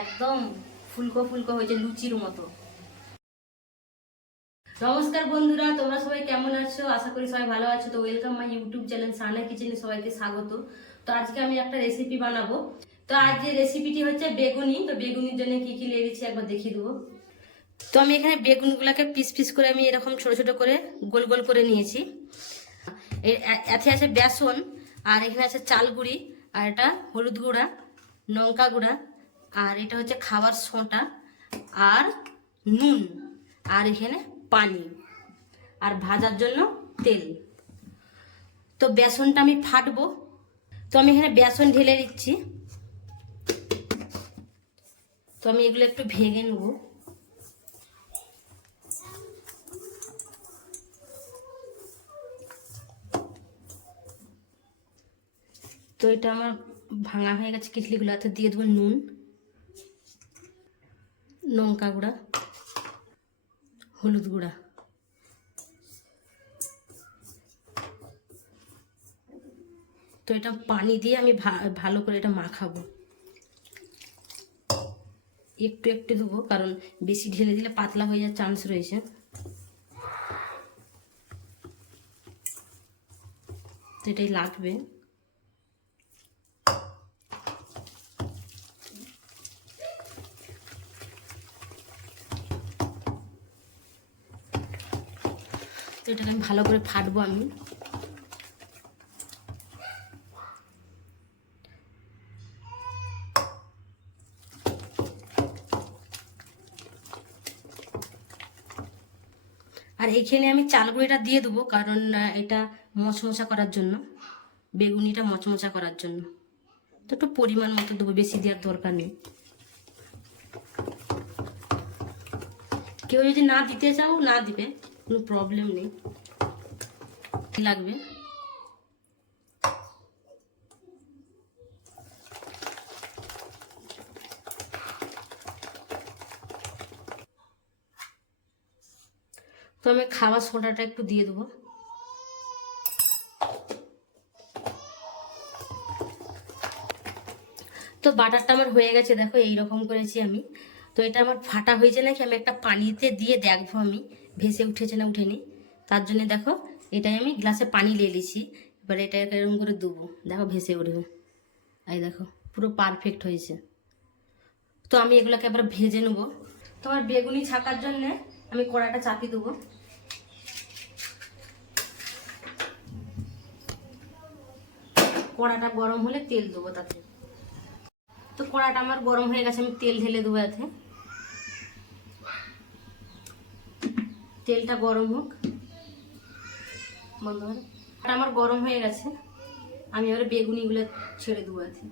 একদম ফুলকো ফুলকো হয়েছে লুচির মতো। নমস্কার বন্ধুরা, তোমরা সবাই কেমন আছো? আশা করি সবাই ভালো আছো। তো ওয়েলকাম মাই ইউটিউব চ্যানেল সানা কিচেনে সবাইকে স্বাগত। তো আজকে আমি একটা রেসিপি বানাবো। তো আজ যে রেসিপিটি হচ্ছে বেগুনি। তো বেগুনির জন্য কি কি লেগেছে একবার দেখিয়ে দেবো। তো আমি এখানে বেগুনগুলোকে পিস পিস করে আমি এরকম ছোট ছোট করে গোল গোল করে নিয়েছি। এতে আছে বেসন, আর এখানে আছে চাল গুঁড়ি, আর এটা হলুদ গুঁড়া, লঙ্কা গুঁড়া, আর এটা হচ্ছে খাবার সোঁটা, আর নুন, আর এখানে পানি, আর ভাজার জন্য তেল। তো বেসনটা আমি ফাটবো। তো আমি এখানে বেসন ঢেলে দিচ্ছি। তো আমি এগুলো একটু ভেঙে নেব। তো এটা আমার ভাঙা হয়ে গেছে কিচলিগুলো। এতে দিয়ে দেবো নুন, লঙ্কা গুঁড়া, হলুদ গুঁড়া। তো এটা পানি দিয়ে আমি ভালো করে এটা মাখাবো। একটু একটু দেবো, কারণ বেশি ঢেলে দিলে পাতলা হয়ে যাওয়ার চান্স রয়েছে। তো এটাই লাগবে। তো এটাকে আমি ভালো করে ফাটবো আমি। আর এখানে আমি চাল গুঁড়িটা দিয়ে দেবো, কারণ এটা মচমচা করার জন্য, বেগুনিটা মচমচা করার জন্য। তো একটু পরিমাণ মতো দেবো, বেশি দেওয়ার দরকার নেই। কেউ যদি না দিতে চাও না দিবে, কোনো প্রবলেম নেই। লাগবে। তো আমি খাবার সোডাটা একটু দিয়ে দেবো। তো বাটারটা আমার হয়ে গেছে, দেখো এইরকম করেছি আমি। তো এটা আমার ফাটা হয়েছে নাকি আমি একটা পানিতে দিয়ে দেখবো আমি ভেসে উঠেছে না উঠেনি। তার জন্য দেখো এটাই আমি গ্লাসে পানি নিয়ে নিয়েছি। এবার এটা এরকম করে দেবো, দেখো ভেসে উঠবে। এই দেখো পুরো পারফেক্ট হয়েছে। তো আমি এগুলোকে এবার ভেজে নেবো। তোমার বেগুনি ছাকার জন্য আমি কড়াটা চাপিয়ে দেবো। কড়াটা গরম হলে তেল দেবো তাতে। তো কড়াটা আমার গরম হয়ে গেছে, আমি তেল ঢেলে দেবো এতে। তেলটা গরম হোক, বন্ধ করে। আমার গরম হয়ে গেছে, আমি এবারে বেগুনিগুলো ছেড়ে দেবো এতে।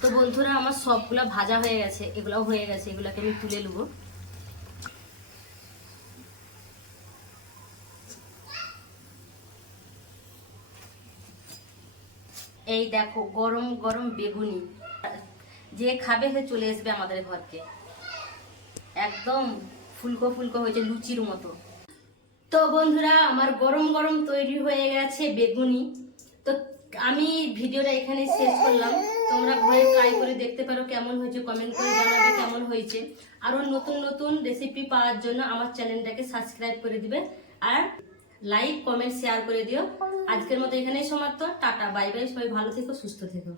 তো বন্ধুরা আমার সবগুলো ভাজা হয়ে গেছে, এগুলাও হয়ে গেছে, এগুলাকে আমি তুলে নেবো। এই দেখো গরম গরম বেগুনি, যে খাবে সে চলে আসবে আমাদের ঘরকে। একদম ফুলকো ফুলকো হয়েছে লুচির মতো। তো বন্ধুরা আমার গরম গরম তৈরি হয়ে গেছে বেগুনি। তো আমি ভিডিওটা এখানে শেষ করলাম। তোমরা ঘরে ট্রাই করে দেখতে পারো কেমন হয়েছে, কমেন্ট করে জানাবে কেমন হয়েছে। আরো নতুন নতুন রেসিপি পাওয়ার জন্য আমার চ্যানেলটাকে সাবস্ক্রাইব করে দিবে আর লাইক কমেন্ট শেয়ার করে দিও। আজকের মতো এখানেই সমাপ্ত। টাটা, বাই বাই, সবাই ভালো থেকো, সুস্থ থেকো।